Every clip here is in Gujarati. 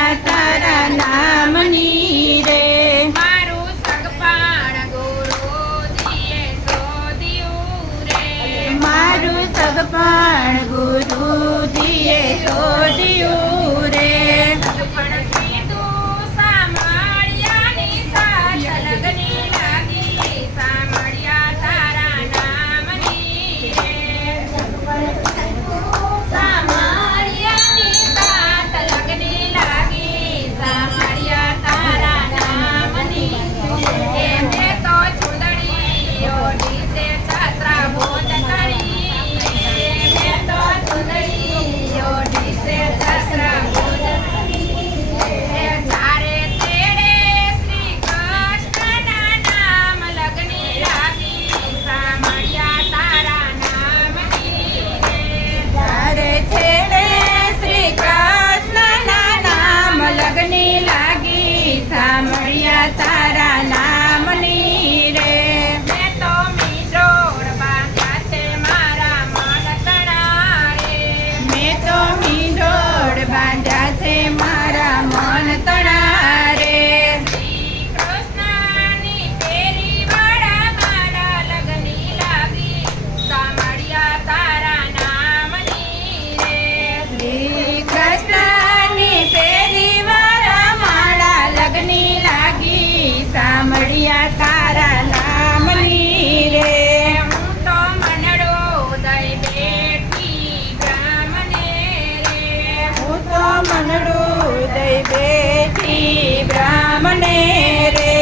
સાંભળ્યા તારા નામની રે મારું સગપાણ ગુરુજીએ શોધ્યું રે મારું સગપણ ગુરુજીએ શોધ્યું રે સગપણ કીધું સાંભળ્યાની સાથ લગની લાગી સાંભળ્યા તારા નામની રે સાંભળ્યાની સાથ લગની લાગી સાંભળ્યા તારા નામની એ મેં તો ચૂંદડીઓ નીચે છત્રા બોધ કરી મેં તો ચૂંદડીઓ નીચે છત્રા બોધ કરી એ સારે છેડે શ્રી કૃષ્ણના નામ લગની લાગી સાંભળ્યા તારા નામની રે તારે છેડે શ્રી કૃષ્ણના નામ લગની લાગી સાંભળ્યા તારા નામની રે મેં તો મીંડોળ બાંધ્યા છે મારા મન તણા રે મેં તો મીંડોળ બાંધ્યા છે મારા મન તણા રે શ્રી કૃષ્ણની પેરી વાળા મારા લગની લાગી સાંભળ્યા તારા નામની રે શ્રી કૃષ્ણની પેરી વાળા માળા લગની લાગી સાંભળ્યા તારા નામની રે હું તો મનડો દઈ બેઠી બ્રાહ્મણે રે હું તો મનડું દઈ બેઠી બ્રાહ્મણે રે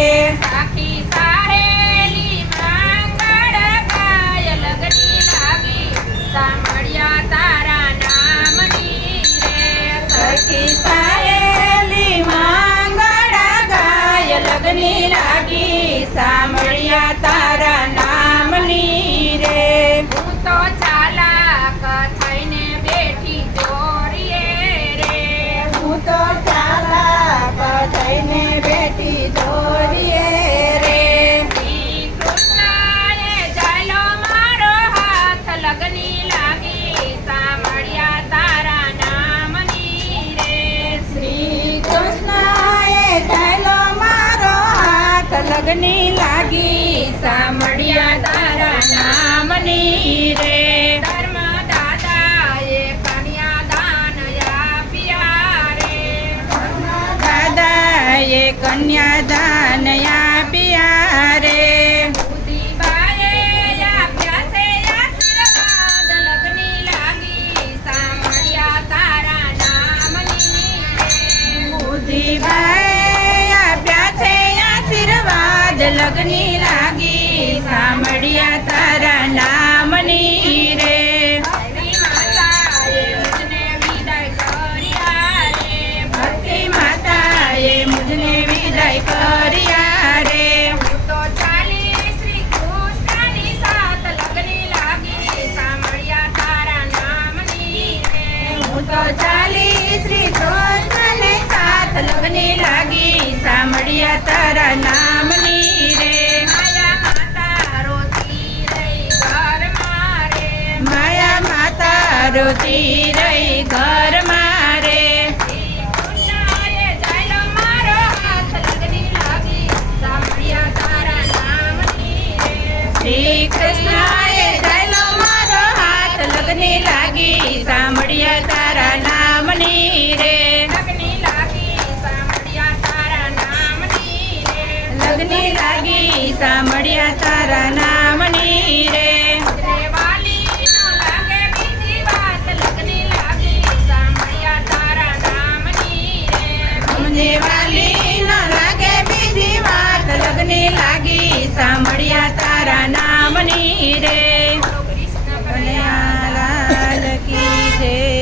સાખી સારેલી માંગળ ગાય લગની લાગી સાંભળ્યા તારા નામની રે સખી સાયેલી માંગડા ગાય લગની લાગી સાંભળ્યા તારા નામની રે હું તો ચાલાક થઈને બેઠી ચોરીએ રે હું તો ચાલાક થઈને બેઠી જોરીએ રે શ્રી કૃષ્ણએ ચાલો મારો હાથ લગની લાગી સાંભળ્યા તારા નામની રે શ્રી કૃષ્ણએ થયેલો મારો હાથ લગની લાગી સાંભળ્યા તારા નામની રે ધર્મદાતાએ કન્યાદાન આપ્યા રે દાદાએ કન્યાદાન આપ્યા રે બુદ્ધિબાએ આપ્યા છે આશીર્વાદ લગની લાગી સાંભળ્યા તારા નામની રે બુદ્ધિબાએ આપ્યા છે આશીર્વાદ લગની લાગી સાંભળ્યા તારા નામની રે ભક્તિ માતાએ મુજને વિદાય કર્યા રે ભક્તિ માતાએ મુજને વિદાય કર્યા રે હું તો ચાલી શ્રી કૃષ્ણની સાથ લગની લાગી સાંભળ્યા તારા નામની રે હું તો ચાલી શ્રી કૃષ્ણને સાથ લગની લાગી સાંભળ્યા તારા નામની રે માયા માતા રોતી રહી ઘર મારે માયા માતા રોતી રહી ઘર મારે શ્રી કૃષ્ણએ ચાલો મારો હાથ લગની લાગી સાંભળ્યા તારા નામની રે શ્રી કૃષ્ણએ થયેલો મારો હાથ લગની લાગી સાંભળ્યા તારા નામની રે લગની લાગી સાંભળ્યા તારા નામની રે લગની લાગી સાંભળ્યા તારા નામની રે મુજને વાલી નો લાગે બીજી વાત લગની લાગી સાંભળ્યા તારા નામની રે અમને વાલી ન લાગે બીજી વાત લગની લાગી સાંભળ્યા તારા નામની રે કૃષ્ણ કનૈયાલાલ કી જય